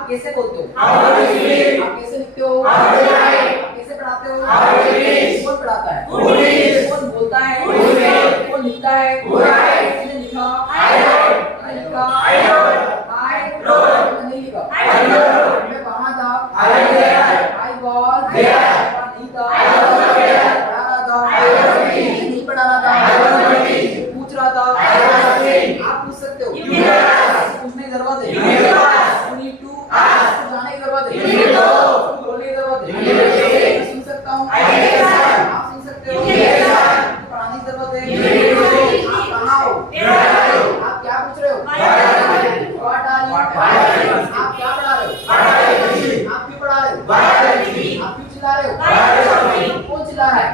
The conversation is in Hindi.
आप कैसे बोलते हो? आप कैसे लिखते हो? कैसे पढ़ाते हो? कौन पढ़ाता है? कौन बोलता है? कौन लिखता है? किसने लिखा? किसने लिखा? नहीं लिखा। मैं कहाँ था? I was नहीं था, पढ़ा रहा था, नहीं पढ़ा रहा था, पूछ रहा था। आप पूछ सकते हो, पूछने की जरूरत है। You need to जाने की जरूरत है, बोलने की जरूरत है। मैं सुन सकता हूँ, आप सुन सकते हो, पढ़ाने की जरूरत है। आप कहाँ हो? आप क्या पूछ रहे हो? What are you? आप क्या पढ़ा रहे हो? आप क्यों पढ़ा रहे हो? आप क्यों चिल्ला रहे हो? कौन चिल्ला रहा है?